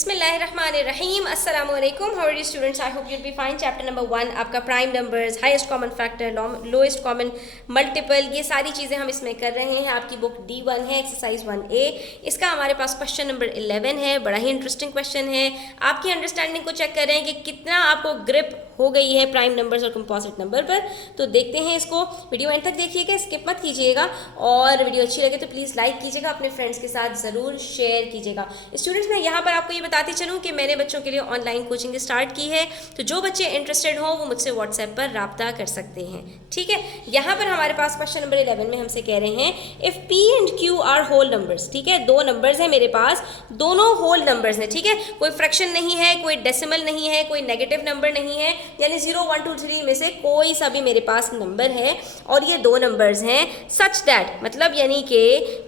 बिस्मिल्लाहिर्रहमानिर्रहीम अस्सलाम वालेकुम। How are you students? I hope you'll be fine. Chapter number 1 आपका prime numbers, highest common factor, lowest common multiple, ये सारी चीज़ें हम इसमें कर रहे हैं। आपकी बुक D1 है, एक्सरसाइज 1A। इसका हमारे पास क्वेश्चन नंबर 11 है। बड़ा ही इंटरेस्टिंग क्वेश्चन है। आपकी अंडरस्टैंडिंग को चेक कर रहे हैं कि कितना आपको ग्रिप हो गई है प्राइम नंबर्स और कंपोजिट नंबर पर। तो देखते हैं इसको। वीडियो एंड तक देखिएगा, स्किप मत कीजिएगा, और वीडियो अच्छी लगे तो प्लीज़ लाइक कीजिएगा, अपने फ्रेंड्स के साथ ज़रूर शेयर कीजिएगा। स्टूडेंट्स, मैं यहाँ पर आपको ये बताती चलूँ कि मैंने बच्चों के लिए ऑनलाइन कोचिंग स्टार्ट की है, तो जो बच्चे इंटरेस्टेड हो वो मुझसे व्हाट्सएप पर राब्ता कर सकते हैं। ठीक है, यहाँ पर हमारे पास क्वेश्चन नंबर 11 में हमसे कह रहे हैं if P and Q are whole numbers. ठीक है, दो नंबर्स हैं मेरे पास, दोनों होल नंबर्स हैं। ठीक है, कोई फ्रैक्शन नहीं है, कोई डेसिमल नहीं है, कोई नेगेटिव नंबर नहीं है, यानी 0 1 2 3 में से कोई सा भी मेरे पास नंबर है, और ये दो नंबर्स हैं सच दैट, मतलब यानी कि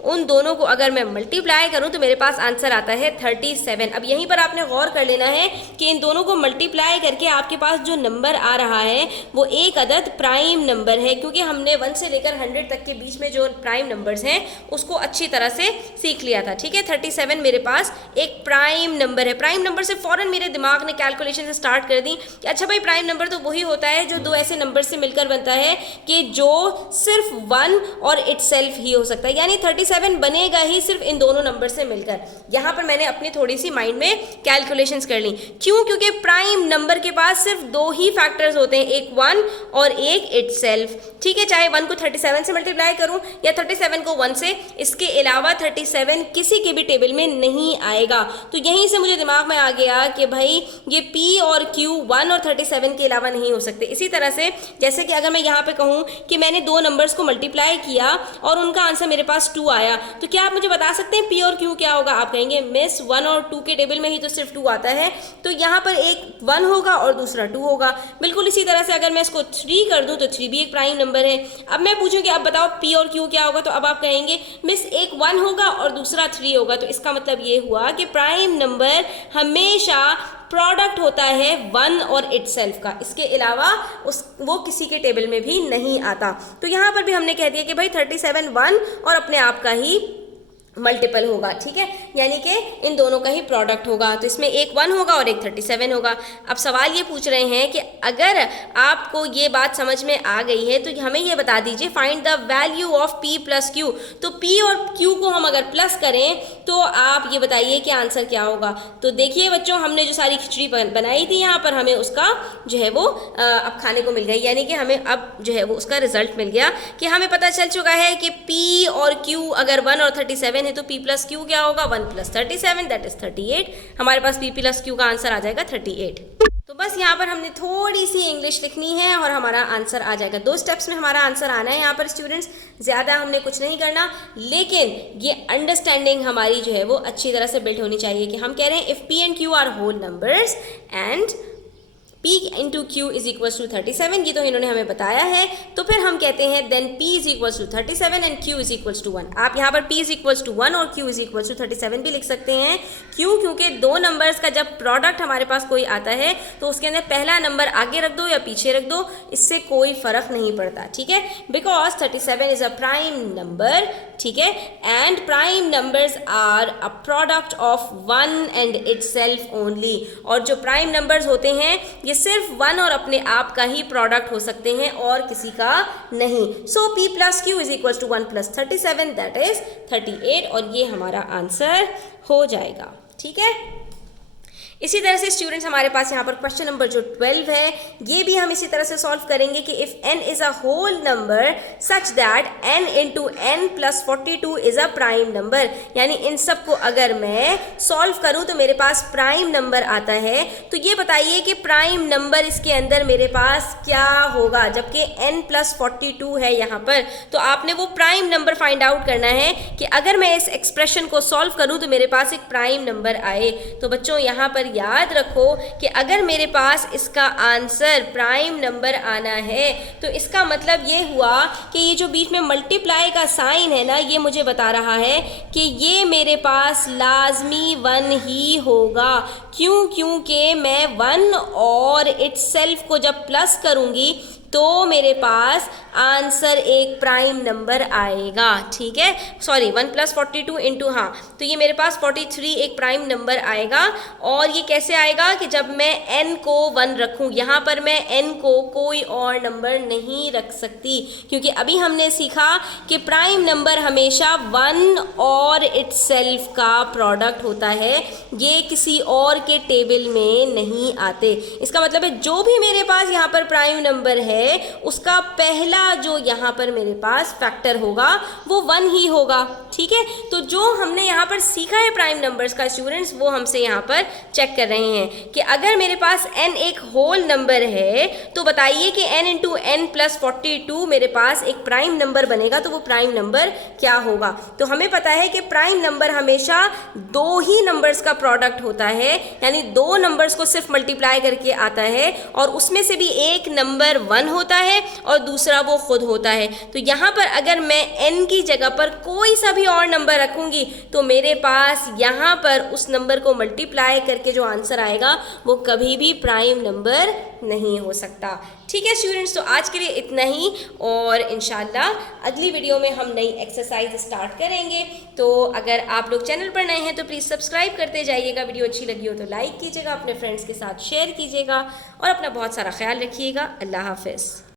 उन दोनों को अगर मैं मल्टीप्लाई करूं तो मेरे पास आंसर आता है 37। अब यहीं पर आपने गौर कर लेना है कि इन दोनों को मल्टीप्लाई करके आपके पास जो नंबर आ रहा है वो एक अदद प्राइम नंबर है, क्योंकि हमने 1 से लेकर 100 तक के बीच में जो प्राइम नंबर्स हैं उसको अच्छी तरह से सीख लिया था। ठीक है, 37 मेरे पास एक प्राइम नंबर है। प्राइम नंबर से फ़ौरन मेरे दिमाग ने कैलकुलेशन से स्टार्ट कर दी कि अच्छा भाई, प्राइम नंबर तो वही होता है जो दो ऐसे नंबर से मिलकर बनता है कि जो सिर्फ 1 और इटसेल्फ ही हो सकता है, यानी 37 बनेगा ही सिर्फ इन दोनों नंबर से मिलकर। यहाँ पर मैंने अपनी थोड़ी सी माइंड में कैलकुलेशंस कर ली। क्यों? क्योंकि प्राइम नंबर के पास सिर्फ दो ही फैक्टर्स होते हैं, एक 1 और एक इटसेल्फ। ठीक है, चाहे 1 को 37 से मल्टीप्लाई करूं या 37 को 1 से, इसके अलावा 37 किसी के भी टेबल में नहीं आएगा। तो यहीं से मुझे दिमाग में आ गया कि भाई ये P और Q 1 और 37 के अलावा नहीं हो सकते। इसी तरह से जैसे कि अगर मैं यहाँ पे कहूँ कि मैंने दो नंबर्स को मल्टीप्लाई किया और उनका आंसर मेरे पास 2 आया, तो क्या आप मुझे बता सकते हैं P और Q क्या होगा? आप कहेंगे मिस 1 और 2 के टेबल में ही तो सिर्फ 2 आता है, तो यहाँ पर एक 1 होगा और दूसरा 2 होगा। बिल्कुल इसी तरह से अगर मैं इसको 3 कर दूँ तो 3 भी एक प्राइम नंबर है। अब मैं पूछूँ कि अब बताओ P और Q क्या होगा, तो अब आप कहेंगे मिस एक 1 होगा और दूसरा 3 होगा। तो इसका मतलब ये हुआ कि प्राइम नंबर हमेशा प्रोडक्ट होता है 1 और इटसेल्फ का, इसके अलावा वो किसी के टेबल में भी नहीं आता। तो यहाँ पर भी हमने कह दिया कि भाई 37 1 और अपने आप का ही मल्टीपल होगा। ठीक है, यानी कि इन दोनों का ही प्रोडक्ट होगा। तो इसमें एक 1 होगा और एक 37 होगा। अब सवाल ये पूछ रहे हैं कि अगर आपको ये बात समझ में आ गई है तो हमें ये बता दीजिए find the value of P plus Q। तो P और Q को हम अगर प्लस करें तो आप ये बताइए कि आंसर क्या होगा। तो देखिए बच्चों, हमने जो सारी खिचड़ी बनाई थी यहाँ पर, हमें उसका जो है वो अब खाने को मिल गई, यानी कि हमें अब जो है वो उसका रिजल्ट मिल गया कि हमें पता चल चुका है कि P और Q अगर 1 और 37 है तो P प्लस Q क्या होगा? 1 प्लस 37 दैट इज 38। हमारे पास P प्लस Q का आंसर आ जाएगा 38। तो बस यहाँ पर हमने थोड़ी सी इंग्लिश लिखनी है और हमारा आंसर आ जाएगा। 2 स्टेप्स में हमारा आंसर आना है यहाँ पर स्टूडेंट्स, ज़्यादा हमने कुछ नहीं करना, लेकिन ये अंडरस्टैंडिंग हमारी जो है वो अच्छी तरह से बिल्ड होनी चाहिए कि हम कह रहे हैं if P and Q are whole numbers and P into Q is equals to 37, ये तो इन्होंने हमें बताया है। तो फिर हम कहते हैं then P is equals to 37 and Q is equals to 1। आप यहाँ पर P इज इक्वल्स टू 1 और Q इज इक्वल्स टू 37 भी लिख सकते हैं। क्यों? क्योंकि दो नंबर्स का जब प्रोडक्ट हमारे पास कोई आता है तो उसके अंदर पहला नंबर आगे रख दो या पीछे रख दो, इससे कोई फर्क नहीं पड़ता। ठीक है, because 37 is a prime number. ठीक है, and prime numbers are a product of 1 and itself only. और जो प्राइम नंबर्स होते हैं ये सिर्फ 1 और अपने आप का ही प्रोडक्ट हो सकते हैं और किसी का नहीं। So P plus Q is equal to 1 plus 37 that is 38, और ये हमारा आंसर हो जाएगा। ठीक है, इसी तरह से स्टूडेंट्स हमारे पास यहाँ पर क्वेश्चन नंबर जो 12 है ये भी हम इसी तरह से सॉल्व करेंगे कि if n is a whole number such that n into n plus 42 is a prime number, यानी इन सब को अगर मैं सॉल्व करूँ तो मेरे पास प्राइम नंबर आता है। तो ये बताइए कि प्राइम नंबर इसके अंदर मेरे पास क्या होगा, जबकि n प्लस 42 है यहाँ पर। तो आपने वो प्राइम नंबर फाइंड आउट करना है कि अगर मैं इस एक्सप्रेशन को सॉल्व करूँ तो मेरे पास एक प्राइम नंबर आए। तो बच्चों यहाँ पर याद रखो कि अगर मेरे पास इसका आंसर प्राइम नंबर आना है तो इसका मतलब ये हुआ कि ये जो बीच में मल्टीप्लाई का साइन है ना, ये मुझे बता रहा है कि ये मेरे पास लाजमी 1 ही होगा। क्यों? क्योंकि मैं 1 और इटसेल्फ को जब प्लस करूंगी तो मेरे पास आंसर एक प्राइम नंबर आएगा, ठीक है। सॉरी 1 + 42 इंटू, हाँ, तो ये मेरे पास 43 एक प्राइम नंबर आएगा। और ये कैसे आएगा कि जब मैं n को 1 रखूँ, यहाँ पर मैं n को कोई और नंबर नहीं रख सकती, क्योंकि अभी हमने सीखा कि प्राइम नंबर हमेशा 1 और इटसेल्फ का प्रोडक्ट होता है, ये किसी और के टेबल में नहीं आते। इसका मतलब है जो भी मेरे पास यहाँ पर प्राइम नंबर है उसका पहला जो यहाँ पर मेरे पास फैक्टर होगा वो 1 ही होगा, ठीक है। तो जो हमने यहाँ पर सीखा है प्राइम नंबर्स का स्टूडेंट्स, वो हमसे यहाँ पर चेक कर रहे हैं कि अगर मेरे पास n एक होल नंबर है तो बताइए कि n इंटू n + 42 मेरे पास एक प्राइम नंबर बनेगा, तो वो प्राइम नंबर क्या होगा। तो हमें पता है कि प्राइम नंबर हमेशा 2 ही नंबर्स का प्रोडक्ट होता है, यानी 2 नंबर्स को सिर्फ मल्टीप्लाई करके आता है, और उसमें से भी एक नंबर 1 होता है और दूसरा वो खुद होता है। तो यहाँ पर अगर मैं n की जगह पर कोई सा भी और नंबर रखूँगी तो मेरे पास यहाँ पर उस नंबर को मल्टीप्लाई करके जो आंसर आएगा वो कभी भी प्राइम नंबर नहीं हो सकता, ठीक है स्टूडेंट्स। तो आज के लिए इतना ही, और इंशाल्लाह अगली वीडियो में हम नई एक्सरसाइज स्टार्ट करेंगे। तो अगर आप लोग चैनल पर नए हैं तो प्लीज़ सब्सक्राइब करते जाइएगा, वीडियो अच्छी लगी हो तो लाइक कीजिएगा, अपने फ्रेंड्स के साथ शेयर कीजिएगा, और अपना बहुत सारा ख्याल रखिएगा। अल्लाह हाफ़िज़।